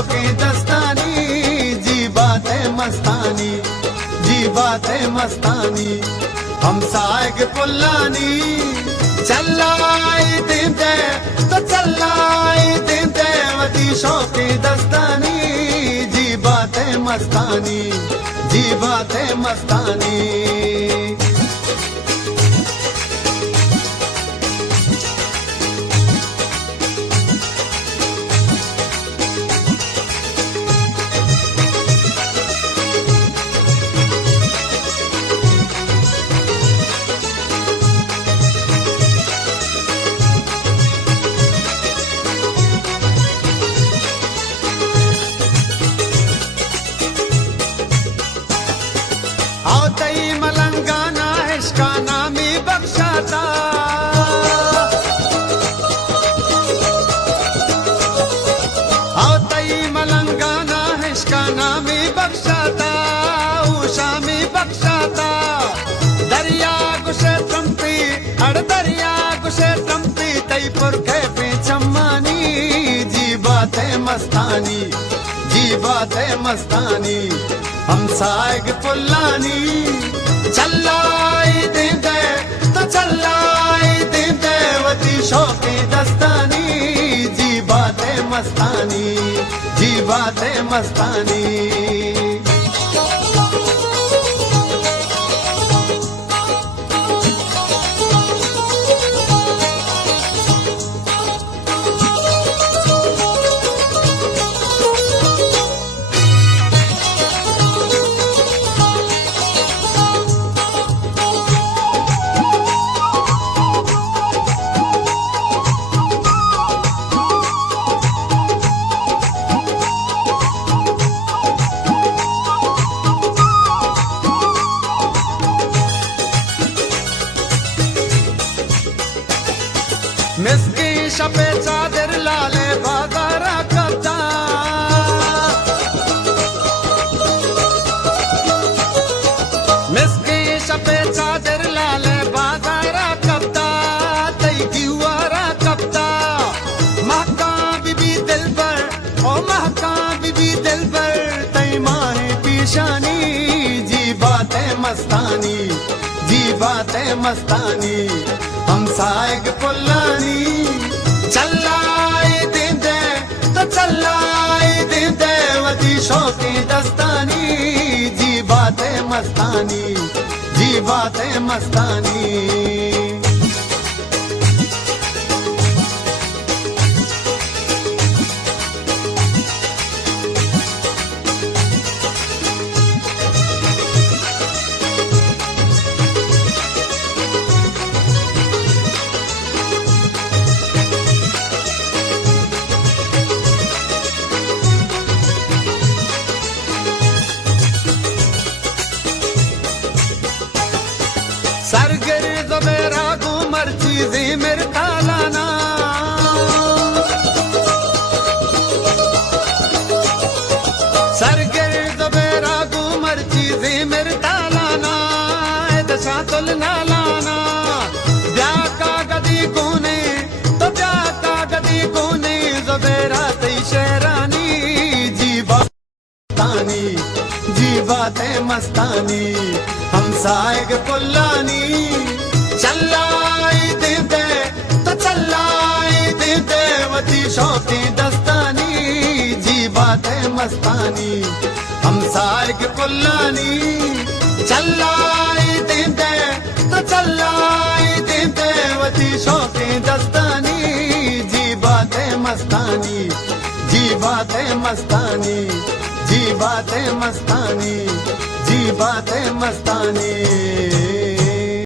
शौकी दस्तानी, जी बात है मस्तानी, जी बात है मस्तानी। हम साग पुल्लानी चलाई दिन दे तो चलाई दिन दे वती शौकी दस्तानी, जी बात है मस्तानी, जी बात है मस्तानी। आओ तई मलंगाना इश्का नामी बख्शाता, आओ तई मलंगाना इश्का नामी बख्शाता, उशामी बख्शाता। दरिया गुशे ट्रम्पी अड़ दरिया गुशे ट्रम्पी तई पुरखे पे चम्मानी, जी बात है मस्तानी, जी बात है मस्तानी। हम साग पुल्लानी चलाई दिन दे तो चलाई दिन दे वती शौकी दस्तानी, जी बात है मस्तानी, जी बात है मस्तानी। मिसकी शपे चादर लाले बाजारा करता, मिसकी शपे चादर लाले बाजारा करता, तई गिवारा करता। महका बीबी दिल पर ओ महका बीबी दिल पर तई माहे पीशानी, जी बात है मस्तानी, जी बात है मस्तानी। हम साग पुल्लानी चलाई दिन दे तो चलाई दिन दे वती शौकी दस्तानी, जी बात है मस्तानी, जी बात है मस्तानी। सरगिर्द मेरा घूमर चीज़ें मेरे तालाना, सरगिर्द मेरा घूमर चीज़ें मेरे तालाना, दशा तुलना लाना। ब्याह का गदी कोने तो ब्याह का गदी कोने ज़ुबैरा तई शेरानी, जी बात मस्तानी, जी बात है मस्तानी। हम साग पुल्लानी चलाई दिन दे तो चलाई दिन दे वती शौकी दस्तानी, जी बात है मस्तानी। हम साग पुल्लानी चलाई दिन दे तो चलाई दिन दे वती शौकी दस्तानी, जी बात है मस्तानी, जी बात है मस्तानी, जी बात है मस्तानी, जी बात है मस्तानी।